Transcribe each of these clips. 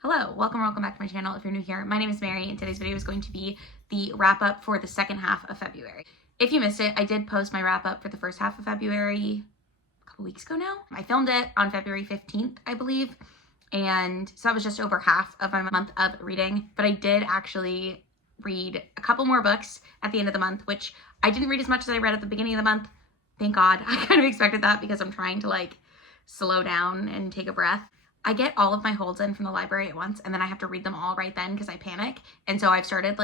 Hello, welcome back to my channel. If you're new here, my name is Mary and today's video is going to be the wrap up for the second half of February. If you missed it, I did post my wrap up for the first half of February a couple weeks ago now. I filmed it on February 15th, I believe, and so that was just over half of my month of reading, but I did actually read a couple more books at the end of the month, which I didn't read as much as I read at the beginning of the month. Thank God. I kind of expected that because I'm trying to slow down and take a breath. I get all of my holds in from the library at once and then I have to read them all right then because I panic. And so I've started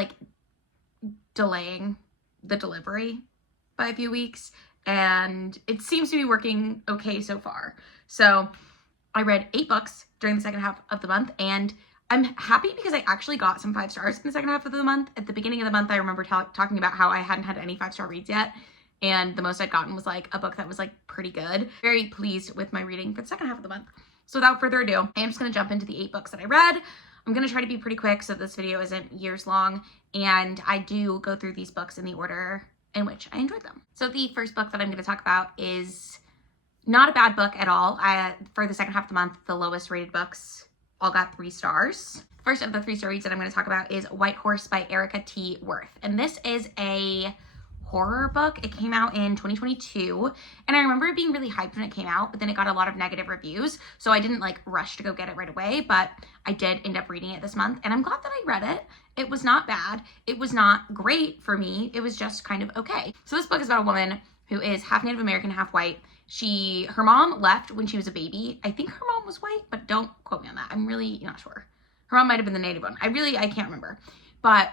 delaying the delivery by a few weeks and it seems to be working okay so far. So I read 8 books during the second half of the month and I'm happy because I actually got some 5 stars in the second half of the month. At the beginning of the month, I remember talking about how I hadn't had any 5-star reads yet. And the most I'd gotten was a book that was pretty good. Very pleased with my reading for the second half of the month. So without further ado, I am just going to jump into the 8 books that I read. I'm going to try to be pretty quick so this video isn't years long, and I do go through these books in the order in which I enjoyed them. So the first book that I'm going to talk about is not a bad book at all. For the second half of the month, the lowest rated books all got 3 stars. First of the 3-star reads that I'm going to talk about is White Horse by Erica T. Worth, and this is a horror book. It came out in 2022 and I remember it being really hyped when it came out, but then it got a lot of negative reviews, so I didn't rush to go get it right away, but I did end up reading it this month and I'm glad that I read it. It was not bad. It was not great for me. It was just kind of okay. So this book is about a woman who is half Native American, half white. Her mom left when she was a baby. I think her mom was white, but don't quote me on that. I'm really not sure. Her mom might have been the native one. I can't remember. But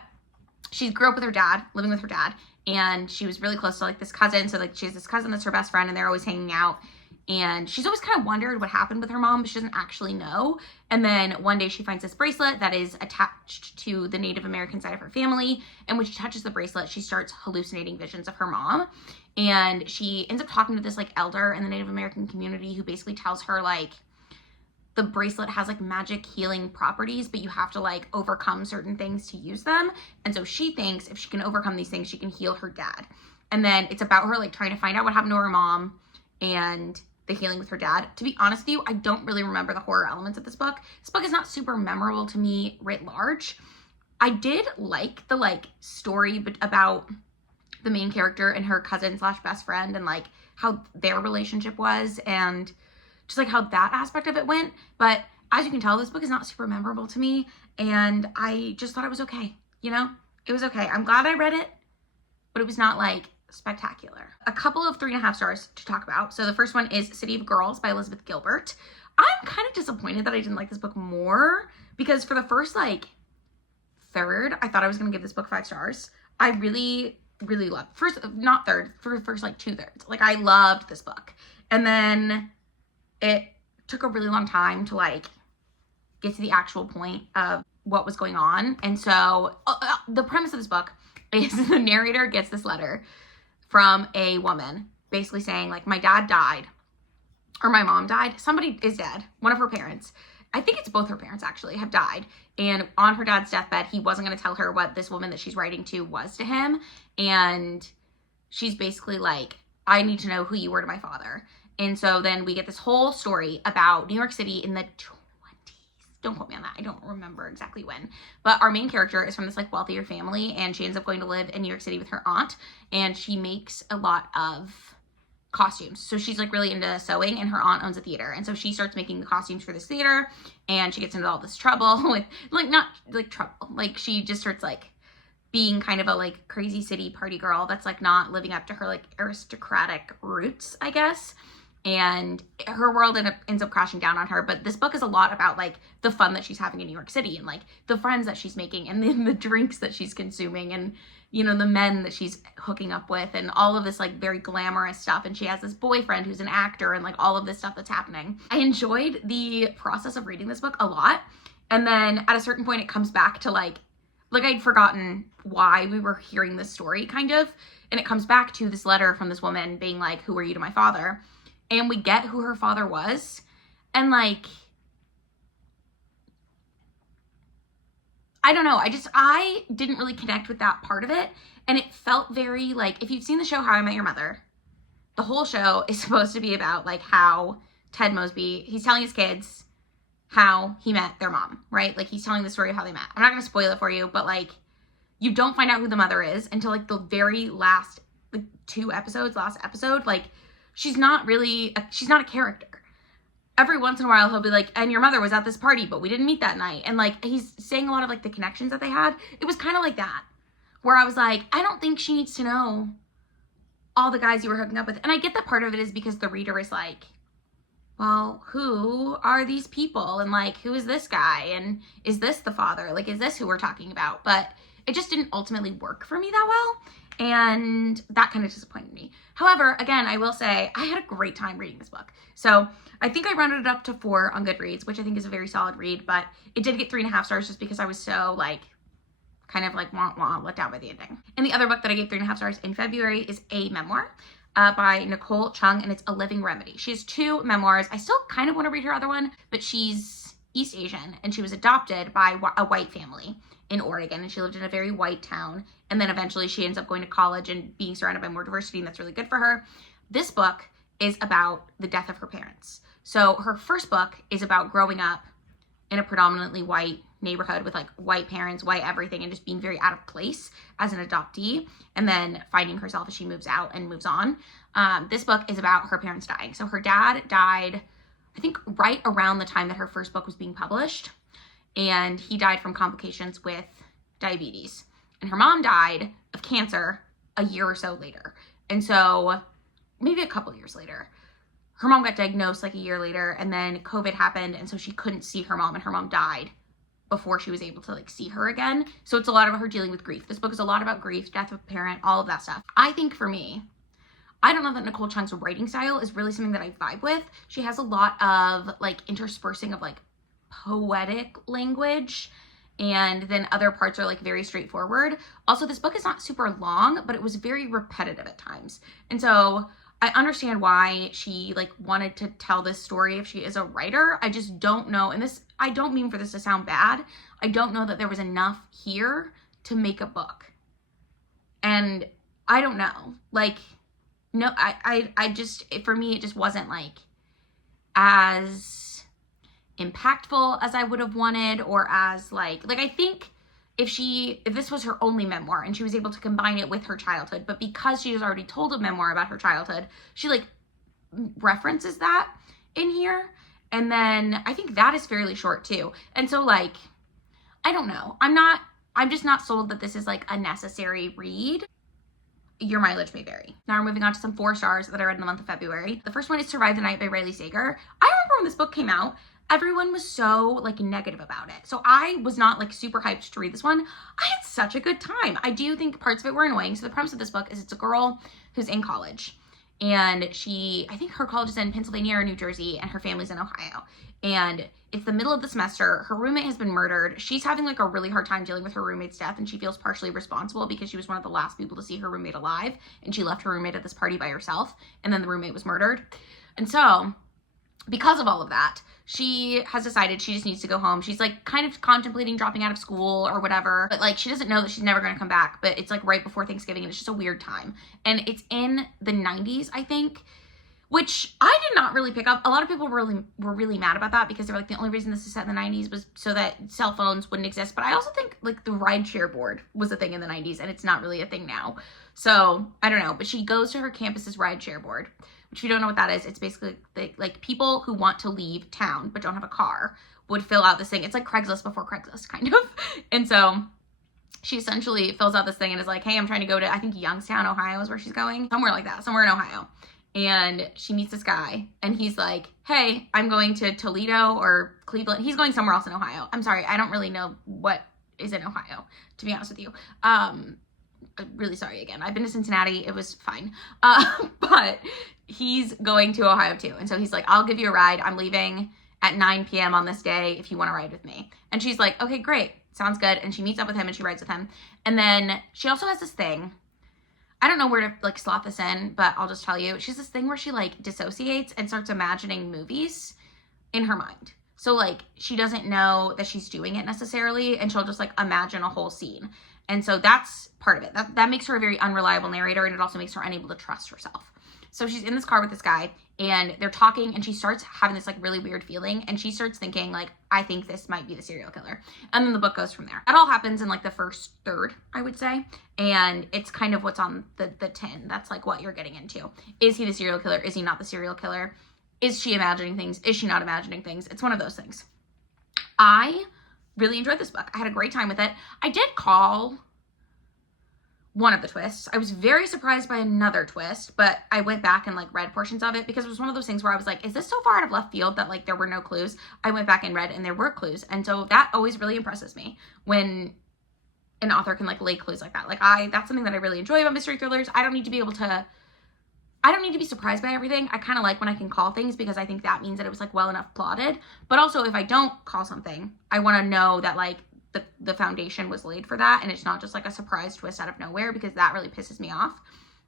she grew up with her dad, living with her dad, and she was really close to this cousin. So she has this cousin that's her best friend and they're always hanging out. And she's always kind of wondered what happened with her mom, but she doesn't actually know. And then one day she finds this bracelet that is attached to the Native American side of her family. And when she touches the bracelet, she starts hallucinating visions of her mom. And she ends up talking to this elder in the Native American community who basically tells her the bracelet has magic healing properties, but you have to overcome certain things to use them. And so she thinks if she can overcome these things, she can heal her dad. And then it's about her trying to find out what happened to her mom and the healing with her dad. To be honest with you, I don't really remember the horror elements of this book. This book is not super memorable to me writ large. I did like the story about the main character and her cousin / best friend and how their relationship was and just how that aspect of it went. But as you can tell, this book is not super memorable to me and I just thought it was okay. It was okay. I'm glad I read it, but it was not spectacular. A couple of 3.5 stars to talk about. So the first one is City of Girls by Elizabeth Gilbert. I'm kind of disappointed that I didn't like this book more because for the first third, I thought I was going to give this book 5 stars. I really loved for the first 2/3. I loved this book. And then it took a really long time to get to the actual point of what was going on. And so the premise of this book is the narrator gets this letter from a woman basically saying my dad died or my mom died. Somebody is dead. One of her parents. I think it's both her parents actually have died. And on her dad's deathbed, he wasn't going to tell her what this woman that she's writing to was to him. And she's basically I need to know who you were to my father. And so then we get this whole story about New York City in the 20s. Don't quote me on that. I don't remember exactly when. But our main character is from this wealthier family and she ends up going to live in New York City with her aunt. And she makes a lot of costumes. So she's really into sewing and her aunt owns a theater. And so she starts making the costumes for this theater and she gets into all this trouble with not trouble. She just starts being kind of a crazy city party girl that's not living up to her aristocratic roots, I guess. And her world ends up crashing down on her. But this book is a lot about the fun that she's having in New York City and the friends that she's making and then the drinks that she's consuming and the men that she's hooking up with and all of this very glamorous stuff. And she has this boyfriend who's an actor and all of this stuff that's happening. I enjoyed the process of reading this book a lot. And then at a certain point it comes back to I'd forgotten why we were hearing this story kind of. And it comes back to this letter from this woman being who are you to my father? And we get who her father was. And I don't know. I didn't really connect with that part of it. And it felt very if you've seen the show How I Met Your Mother, the whole show is supposed to be about how Ted Mosby, he's telling his kids how he met their mom, right? Like, he's telling the story of how they met. I'm not going to spoil it for you, but, like, you don't find out who the mother is until, like, the very last, like, last episode. Like, she's not a character. Every once in a while, he'll be like, and your mother was at this party, but we didn't meet that night. And, like, he's saying a lot of, like, the connections that they had. It was kind of like that, where I was like, I don't think she needs to know all the guys you were hooking up with. And I get that part of it is because the reader is like, well, who are these people? And, like, who is this guy? And is this the father? Like, is this who we're talking about? But it just didn't ultimately work for me that well. And that kind of disappointed me. However, again, I will say I had a great time reading this book. So I think I rounded it up to 4 on Goodreads, which I think is a very solid read. But it did get 3.5 stars just because I was so, like, kind of like let down by the ending. And the other book that I gave 3.5 stars in February is a memoir by Nicole Chung, and it's A Living Remedy. She has 2 memoirs. I still kind of want to read her other one, but she's East Asian, and she was adopted by a white family in Oregon, and she lived in a very white town, and then eventually she ends up going to college and being surrounded by more diversity, and that's really good for her. This book is about the death of her parents. So her first book is about growing up in a predominantly white neighborhood with, like, white parents, white everything, and just being very out of place as an adoptee, and then finding herself as she moves out and moves on. This book is about her parents dying. So her dad died, I think, right around the time that her first book was being published, and he died from complications with diabetes. And her mom died of cancer a year or so later. And so maybe a couple years later, her mom got diagnosed like a year later, and then COVID happened, and so she couldn't see her mom, and her mom died before she was able to, like, see her again. So it's a lot about her dealing with grief. This book is a lot about grief, death of a parent, all of that stuff. I think for me, I don't know that Nicole Chung's writing style is really something that I vibe with. She has a lot of, like, interspersing of, like, poetic language, and then other parts are, like, very straightforward. Also, this book is not super long, but it was very repetitive at times. And so I understand why she, like, wanted to tell this story if she is a writer. I just don't know, and this, I don't mean for this to sound bad, I don't know that there was enough here to make a book. And I don't know, like, no, I just, for me, it just wasn't, like, as impactful as I would have wanted, or as, like, I think if this was her only memoir and she was able to combine it with her childhood, but because she has already told a memoir about her childhood, she, like, references that in here. And then I think that is fairly short too. And so, like, I don't know. I'm just not sold that this is, like, a necessary read. Your mileage may vary. Now we're moving on to some 4 stars that I read in the month of February. The first one is Survive the Night by Riley Sager. I remember when this book came out, everyone was so, like, negative about it. So I was not, like, super hyped to read this one. I had such a good time. I do think parts of it were annoying. So the premise of this book is it's a girl who's in college, and I think her college is in Pennsylvania or New Jersey, and her family's in Ohio. And it's the middle of the semester. Her roommate has been murdered. She's having, like, a really hard time dealing with her roommate's death, and she feels partially responsible because she was one of the last people to see her roommate alive, and she left her roommate at this party by herself, and then the roommate was murdered. And so, because of all of that, she has decided she just needs to go home. She's, like, kind of contemplating dropping out of school or whatever, but, like, she doesn't know that she's never going to come back, but it's, like, right before Thanksgiving, and it's just a weird time. And it's in the 90s, I think, which I did not really pick up. A lot of people were really mad about that because they were like, the only reason this is set in the 90s was so that cell phones wouldn't exist. But I also think, like, the rideshare board was a thing in the 90s, and it's not really a thing now. So I don't know, but she goes to her campus's rideshare board, which, if you don't know what that is, it's basically, like, people who want to leave town but don't have a car would fill out this thing. It's like Craigslist before Craigslist, kind of. And so she essentially fills out this thing and is like, hey, I'm trying to go to, I think, Youngstown, Ohio is where she's going. Somewhere like that, somewhere in Ohio. And she meets this guy, and he's like, hey, I'm going to Toledo or Cleveland. He's going somewhere else in Ohio. I'm sorry, I don't really know what is in Ohio, to be honest with you. I'm really sorry again. I've been to Cincinnati. It was fine. But he's going to Ohio too. And so he's like, I'll give you a ride. I'm leaving at 9 p.m. on this day if you want to ride with me. And she's like, okay, great. Sounds good. And she meets up with him and she rides with him. And then she also has this thing. I don't know where to, like, slot this in, but I'll just tell you. She has this thing where she, like, dissociates and starts imagining movies in her mind. So, like, she doesn't know that she's doing it necessarily, and she'll just, like, imagine a whole scene. And so that's part of it. That makes her a very unreliable narrator, and it also makes her unable to trust herself. So she's in this car with this guy and they're talking and she starts having this like really weird feeling and she starts thinking like, I think this might be the serial killer. And then the book goes from there. That all happens in like the first third, I would say. And it's kind of what's on the tin. That's like what you're getting into. Is he the serial killer? Is he not the serial killer? Is she imagining things? Is she not imagining things? It's one of those things. I really enjoyed this book. I had a great time with it. I did call one of the twists. I was very surprised by another twist, but I went back and like read portions of it because it was one of those things where I was like, is this so far out of left field that like there were no clues? I went back and read and there were clues. And so that always really impresses me when an author can like lay clues like that. Like that's something that I really enjoy about mystery thrillers. I don't need to be surprised by everything. I kind of like when I can call things because I think that means that it was like well enough plotted. But also if I don't call something, I want to know that like the foundation was laid for that and it's not just like a surprise twist out of nowhere because that really pisses me off.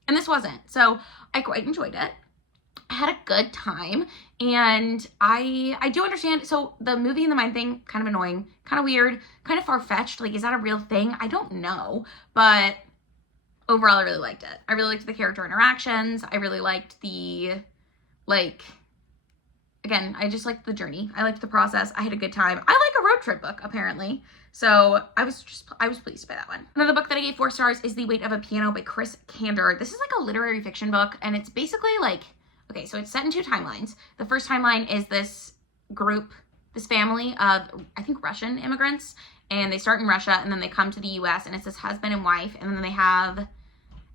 And this wasn't. So I quite enjoyed it. I had a good time and I do understand. So the movie and the mind thing, kind of annoying, kind of weird, kind of far-fetched. Like, is that a real thing? I don't know. But overall, I really liked it. I really liked the character interactions. I really liked the, like, again, I just liked the journey. I liked the process. I had a good time. I like a road trip book, apparently. So I was pleased by that one. Another book that I gave 4 stars is The Weight of a Piano by Chris Kander. This is like a literary fiction book, and it's basically like, okay, so it's set in 2 timelines. The first timeline is this group, this family of, I think, Russian immigrants, and they start in Russia, and then they come to the US, and it's this husband and wife, and then they have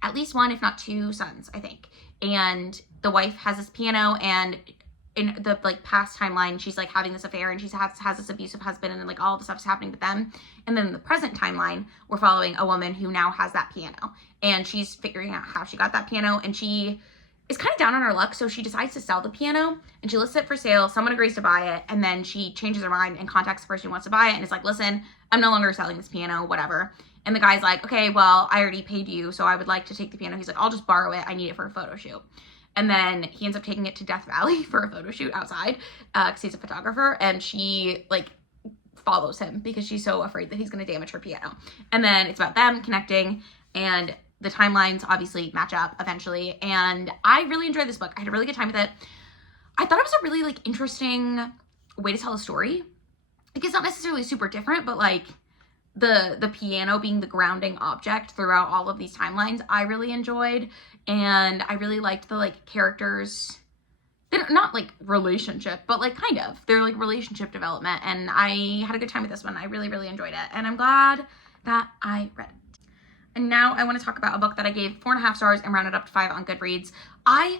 at least 1, if not 2 sons, I think. And the wife has this piano, and in the like past timeline, she's like having this affair and she has this abusive husband and then like all the stuff's happening with them. And then in the present timeline, we're following a woman who now has that piano and she's figuring out how she got that piano and she is kind of down on her luck. So she decides to sell the piano and she lists it for sale. Someone agrees to buy it and then she changes her mind and contacts the person who wants to buy it and is like, listen, I'm no longer selling this piano, whatever. And the guy's like, okay, well, I already paid you, so I would like to take the piano. He's like, I'll just borrow it. I need it for a photo shoot. And then he ends up taking it to Death Valley for a photo shoot outside because he's a photographer. And she like follows him because she's so afraid that he's going to damage her piano. And then it's about them connecting and the timelines obviously match up eventually. And I really enjoyed this book. I had a really good time with it. I thought it was a really like interesting way to tell a story. Like it's not necessarily super different, but like the piano being the grounding object throughout all of these timelines, I really enjoyed. And I really liked the like characters. They're not like relationship, but like kind of. They're like relationship development. And I had a good time with this one. I really, really enjoyed it. And I'm glad that I read it. And now I want to talk about a book that I gave 4.5 stars and rounded up to 5 on Goodreads. I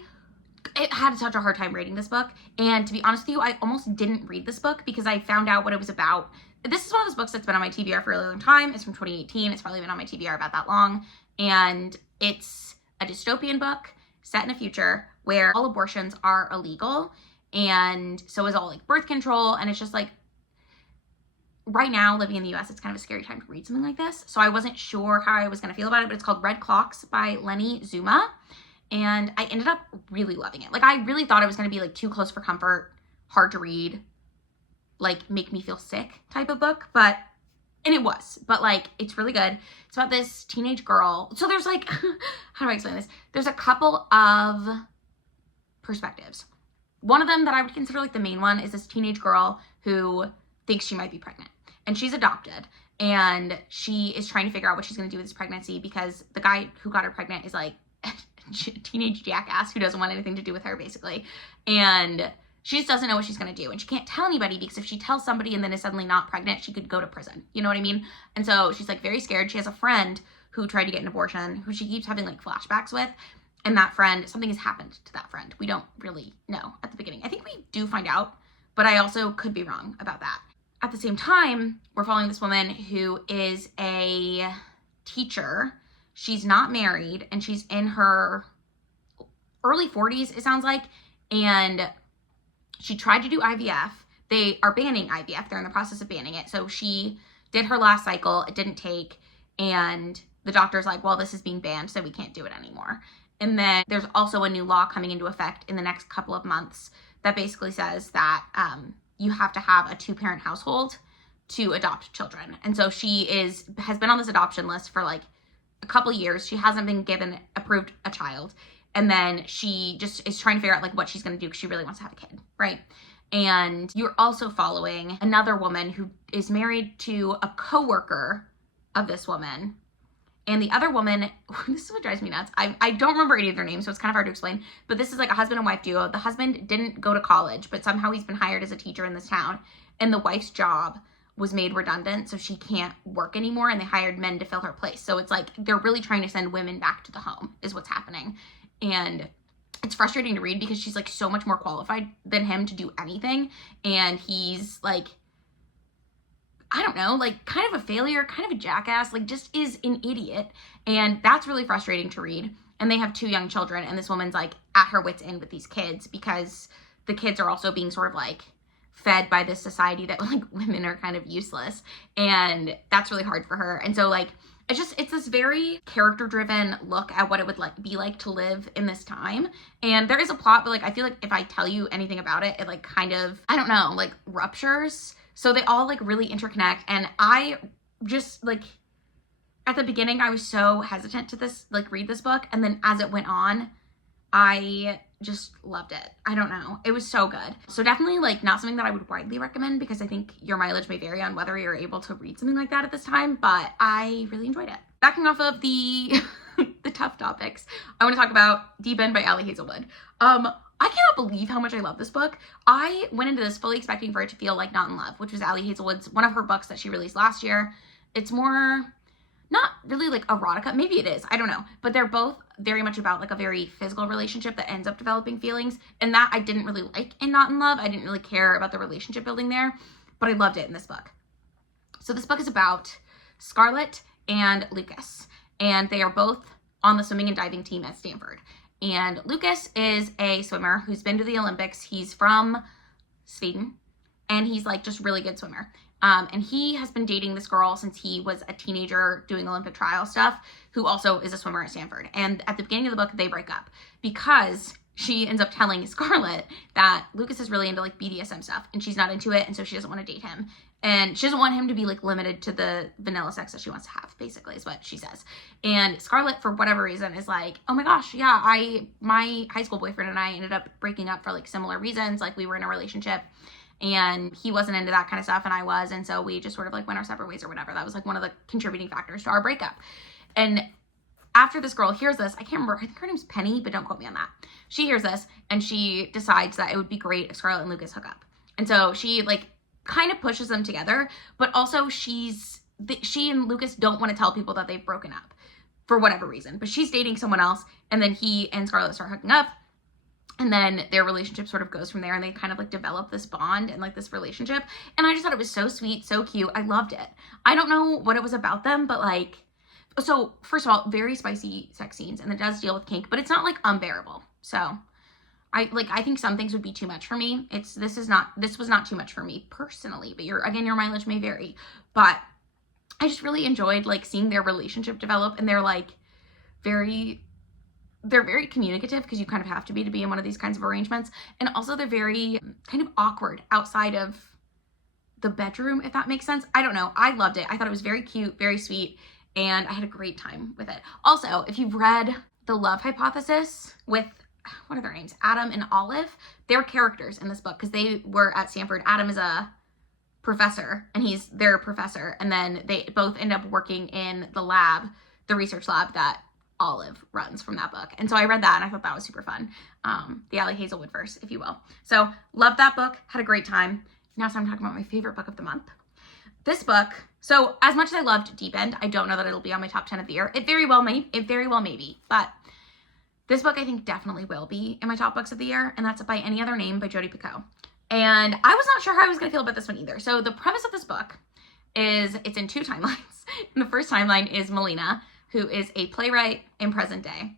had such a hard time reading this book. And to be honest with you, I almost didn't read this book because I found out what it was about. This is one of those books that's been on my TBR for a really long time. It's from 2018. It's probably been on my TBR about that long. And it's a dystopian book set in a future where all abortions are illegal. And so is all like birth control. And it's just like, right now living in the US, it's kind of a scary time to read something like this. So I wasn't sure how I was going to feel about it, but it's called Red Clocks by Lenny Zuma. And I ended up really loving it. Like I really thought it was going to be like too close for comfort, hard to read, like make me feel sick type of book, and it was, but like, it's really good. It's about this teenage girl. So there's like, how do I explain this? There's a couple of perspectives. One of them that I would consider like the main one is this teenage girl who thinks she might be pregnant and she's adopted and she is trying to figure out what she's going to do with this pregnancy because the guy who got her pregnant is like a teenage jackass who doesn't want anything to do with her basically. And she just doesn't know what she's going to do. And she can't tell anybody because if she tells somebody and then is suddenly not pregnant, she could go to prison. You know what I mean? And so she's like very scared. She has a friend who tried to get an abortion who she keeps having like flashbacks with. And that friend, something has happened to that friend. We don't really know at the beginning. I think we do find out, but I also could be wrong about that. At the same time, we're following this woman who is a teacher. She's not married and she's in her early 40s, it sounds like. And she tried to do IVF. They are banning IVF. They're in the process of banning it. So she did her last cycle. It didn't take. And the doctor's like, well, this is being banned, so we can't do it anymore. And then there's also a new law coming into effect in the next couple of months that basically says that you have to have a 2-parent household to adopt children. And so she has been on this adoption list for like a couple years. She hasn't been approved a child. And then she just is trying to figure out like what she's going to do because she really wants to have a kid, right? And you're also following another woman who is married to a coworker of this woman. And the other woman, this is what drives me nuts. I don't remember any of their names, so it's kind of hard to explain. But this is like a husband and wife duo. The husband didn't go to college, but somehow he's been hired as a teacher in this town. And the wife's job was made redundant, so she can't work anymore. And they hired men to fill her place. So it's like they're really trying to send women back to the home is what's happening. And it's frustrating to read because she's like so much more qualified than him to do anything. And he's like, I don't know, like kind of a failure, kind of a jackass, like just is an idiot. And that's really frustrating to read. And they have 2 young children, and this woman's like at her wit's end with these kids because the kids are also being sort of like fed by this society that like women are kind of useless. And that's really hard for her. And so like, it's this very character driven look at what it would be like to live in this time. And there is a plot, but like, I feel like if I tell you anything about it, it like kind of, I don't know, like ruptures. So they all like really interconnect. And I just like, at the beginning, I was so hesitant to read this book. And then as it went on, I just loved it. I don't know. It was so good. So definitely like not something that I would widely recommend because I think your mileage may vary on whether you're able to read something like that at this time, but I really enjoyed it. Backing off of the the tough topics, I want to talk about Deep End by Ali Hazelwood. I cannot believe how much I love this book. I went into this fully expecting for it to feel like Not in Love, which was Ali Hazelwood's one of her books that she released last year. It's more not really like erotica. Maybe it is. I don't know. But they're both very much about like a very physical relationship that ends up developing feelings. And that I didn't really like in Not in Love. I didn't really care about the relationship building there, but I loved it in this book. So this book is about Scarlett and Lucas. And they are both on the swimming and diving team at Stanford. And Lucas is a swimmer who's been to the Olympics. He's from Sweden. And he's like just really good swimmer. And he has been dating this girl since he was a teenager doing Olympic trial stuff, who also is a swimmer at Stanford. And at the beginning of the book, they break up because she ends up telling Scarlett that Lucas is really into like BDSM stuff and she's not into it. And so she doesn't want to date him. And she doesn't want him to be like limited to the vanilla sex that she wants to have, basically is what she says. And Scarlett, for whatever reason, is like, oh my gosh, yeah, my high school boyfriend and I ended up breaking up for like similar reasons. Like we were in a relationship and he wasn't into that kind of stuff and I was. And so we just sort of like went our separate ways or whatever. That was like one of the contributing factors to our breakup. And after this girl hears this, I can't remember, I think her name's Penny, but don't quote me on that. She hears this and she decides that it would be great if Scarlett and Lucas hook up. And so she like kind of pushes them together, but also she and Lucas don't want to tell people that they've broken up for whatever reason, but she's dating someone else. And then he and Scarlett start hooking up. And then their relationship sort of goes from there and they kind of like develop this bond and like this relationship. And I just thought it was so sweet, so cute. I loved it. I don't know what it was about them, but like, so first of all, very spicy sex scenes and it does deal with kink, but it's not like unbearable. So I think some things would be too much for me. This was not too much for me personally, but your mileage may vary. But I just really enjoyed like seeing their relationship develop, and they're very communicative because you kind of have to be in one of these kinds of arrangements. And also they're very kind of awkward outside of the bedroom, if that makes sense. I don't know. I loved it. I thought it was very cute, very sweet, and I had a great time with it. Also, if you've read The Love Hypothesis with, what are their names? Adam and Olive. They're characters in this book because they were at Stanford. Adam is a professor and he's their professor. And then they both end up working in the lab, the research lab that Olive runs from that book. And so I read that and I thought that was super fun. The Ali Hazelwood verse, if you will. So loved that book, had a great time. Now it's time to talk about my favorite book of the month. This book, so as much as I loved Deep End, I don't know that it'll be on my top 10 of the year. It very well may be, but this book I think definitely will be in my top books of the year, and that's By Any Other Name by Jodi Picoult. And I was not sure how I was going to feel about this one either. So the premise of this book is it's in 2 timelines. And the first timeline is Melina, who is a playwright in present day,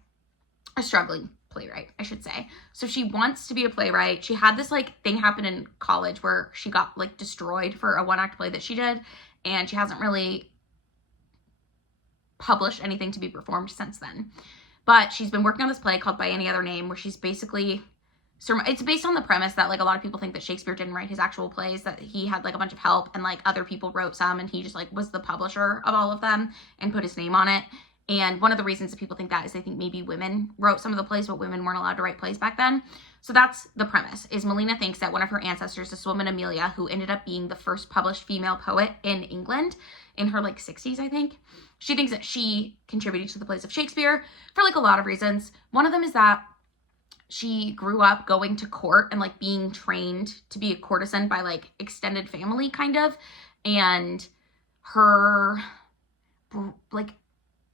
a struggling playwright, I should say. So she wants to be a playwright. She had this like thing happen in college where she got like destroyed for a 1-act play that she did, and she hasn't really published anything to be performed since then. But she's been working on this play called By Any Other Name, where she's basically, it's based on the premise that like a lot of people think that Shakespeare didn't write his actual plays, that he had like a bunch of help and like other people wrote some and he just like was the publisher of all of them and put his name on it. And one of the reasons that people think that is they think maybe women wrote some of the plays, but women weren't allowed to write plays back then. So that's the premise, is Melina thinks that one of her ancestors, this woman Amelia, who ended up being the first published female poet in England in her like 60s, I think, she thinks that she contributed to the plays of Shakespeare for like a lot of reasons. One of them is that she grew up going to court and like being trained to be a courtesan by like extended family kind of. And her like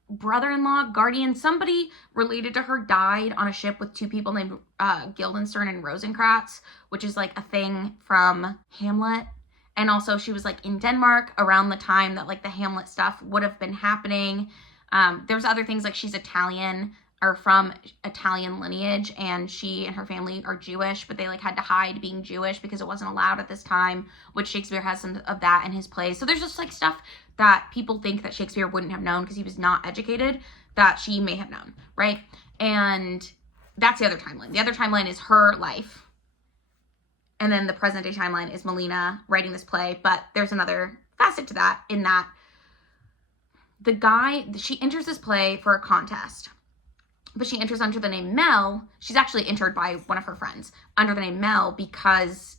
brother-in-law, guardian, somebody related to her died on a ship with two people named Guildenstern and Rosencrantz, which is like a thing from Hamlet. And also she was like in Denmark around the time that like the Hamlet stuff would have been happening. There's other things like she's Italian or from Italian lineage, and she and her family are Jewish, but they like had to hide being Jewish because it wasn't allowed at this time, which Shakespeare has some of that in his plays. So there's just like stuff that people think that Shakespeare wouldn't have known because he was not educated that she may have known, right? And that's the other timeline. The other timeline is her life. And then the present day timeline is Melina writing this play, but there's another facet to that in that the guy, she enters this play for a contest, but she enters under the name Mel. She's actually entered by one of her friends under the name Mel because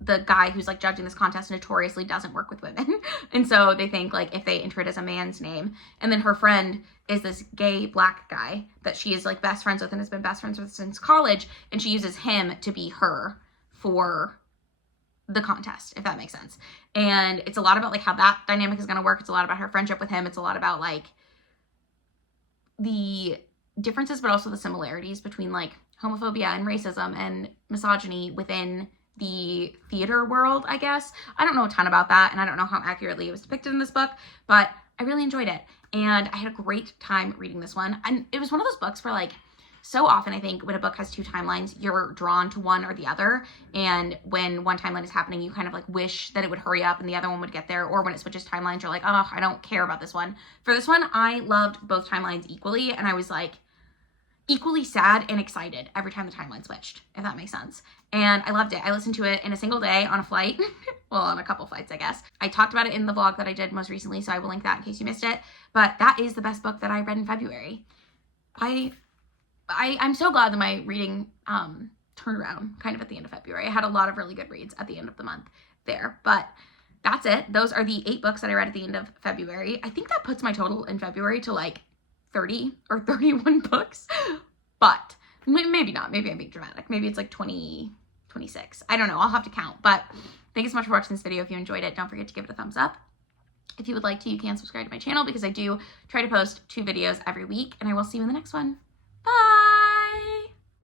the guy who's like judging this contest notoriously doesn't work with women. And so they think like if they enter it as a man's name, and then her friend is this gay black guy that she is like best friends with and has been best friends with since college. And she uses him to be her for the contest, if that makes sense. And it's a lot about like how that dynamic is going to work. It's a lot about her friendship with him. It's a lot about like the differences, but also the similarities between like homophobia and racism and misogyny within the theater world, I guess. I don't know a ton about that, and I don't know how accurately it was depicted in this book, but I really enjoyed it. And I had a great time reading this one. And it was one of those books where like, so often I think when a book has two timelines, you're drawn to one or the other. And when one timeline is happening, you kind of like wish that it would hurry up and the other one would get there. Or when it switches timelines, you're like, oh, I don't care about this one. For this one, I loved both timelines equally. And I was like equally sad and excited every time the timeline switched, if that makes sense. And I loved it. I listened to it in a single day on a flight. Well, on a couple flights, I guess. I talked about it in the vlog that I did most recently, so I will link that in case you missed it. But that is the best book that I read in February. I'm so glad that my reading turned around kind of at the end of February. I had a lot of really good reads at the end of the month there, but that's it. Those are the 8 books that I read at the end of February. I think that puts my total in February to like 30 or 31 books, but maybe not. Maybe I'm being dramatic. Maybe it's like 20, 26. I don't know. I'll have to count, but thank you so much for watching this video. If you enjoyed it, don't forget to give it a thumbs up. If you would like to, you can subscribe to my channel because I do try to post 2 videos every week, and I will see you in the next one.